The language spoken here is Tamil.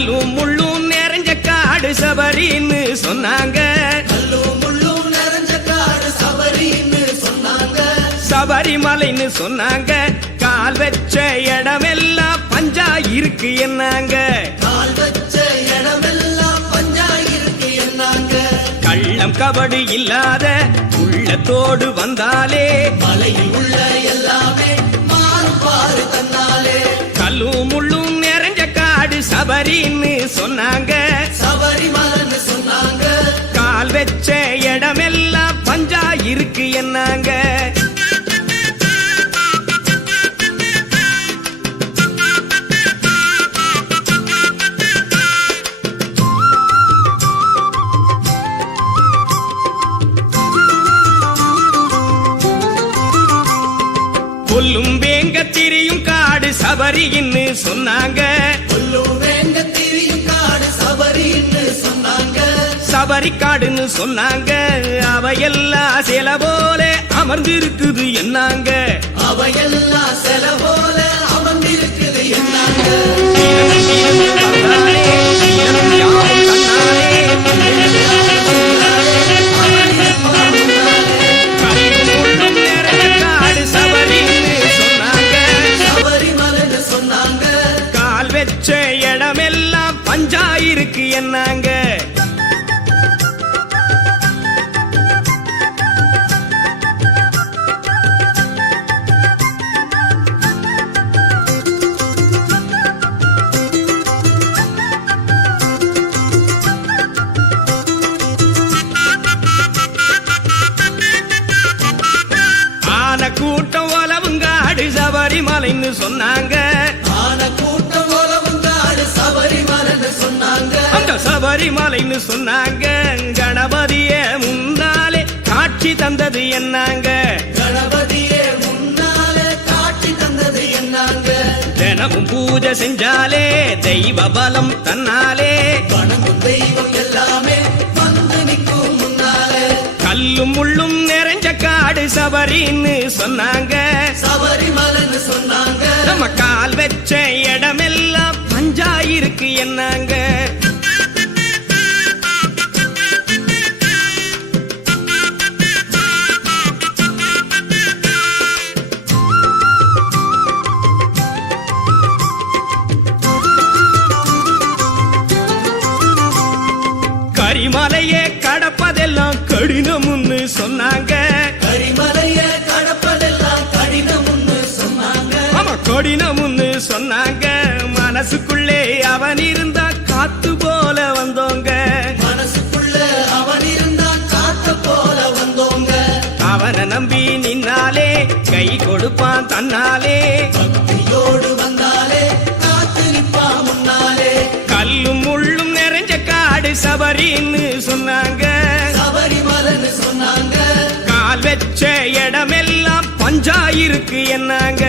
கல்லும் முள்ளும் நிறைஞ்ச காடு சபரின்னு சொன்னாங்க. சபரிமலைன்னு சொன்னாங்க. கால் வச்ச இடமெல்லாம் பஞ்சா இருக்கு என்னாங்க. கால் வச்ச இடமெல்லாம் பஞ்சாயிருக்கு என்னாங்க. கள்ளம் கபடு இல்லாத உள்ளத்தோடு வந்தாலே மலையில் சபரின்னு சொன்னாங்க. சபரிமலைன்னு சொன்னாங்க. கால் வச்ச இடமெல்லாம் பஞ்சா இருக்கு என்னாங்க. கொல்லும் வேங்க திரியும் காடு சபரின்னு சொன்னாங்க. சபரி காடுன்னு சொன்னாங்க. அவையெல்லாம் சில போல அமர்ந்திருக்குது என்னாங்க. அவையெல்லாம் செல போல அமர்ந்திருக்குது என்னாங்க. சொன்னாங்க. கால் வச்ச இடமெல்லாம் பஞ்சாயிருக்கு என்னாங்க. சபரிமலைன்னு சொன்னாங்க. சபரிமலைன்னு சொன்னாங்க அந்த சபரிமலைன்னு சொன்னாங்க. கணபதிய முன்னாலே காட்சி தந்தது என்னாங்க. கணபதியே முன்னாலே காட்டி தந்தது என்னாங்க தினமும் பூஜை செஞ்சாலே தெய்வ பலம் தன்னாலே. தெய்வம் எல்லாமே வந்து நிற்கும் முன்னாலே. கல்லும் முள்ளும் காடு சபரின்னு சொன்னாங்க. சபரிமலைன்னு சொன்னாங்க. நம்ம கால் வச்ச இடமெல்லாம் பஞ்சாயிருக்கு என்னாங்க. கரிமலையே கடப்பதெல்லாம் கடினம்னு சொன்னாங்க. கடினம்னு சொன்னாங்க. மனசுக்குள்ளே அவன் இருந்தா காத்து போல வந்தோங்க. மனசுக்குள்ள அவன் இருந்தான் காத்த போல வந்தோங்க. அவனை நம்பி நின்னாலே கை கொடுப்பான் தன்னாலே. பக்தியோடு வந்தாலே காத்து நிப்பா முன்னாலே. கல்லும் முள்ளும் நிறைஞ்ச காடு சபரின்னு சொன்னாங்க. சபரிமலைன்னு சொன்னாங்க. கால் வச்ச இடமெல்லாம் பஞ்சாயிருக்கு என்னாங்க.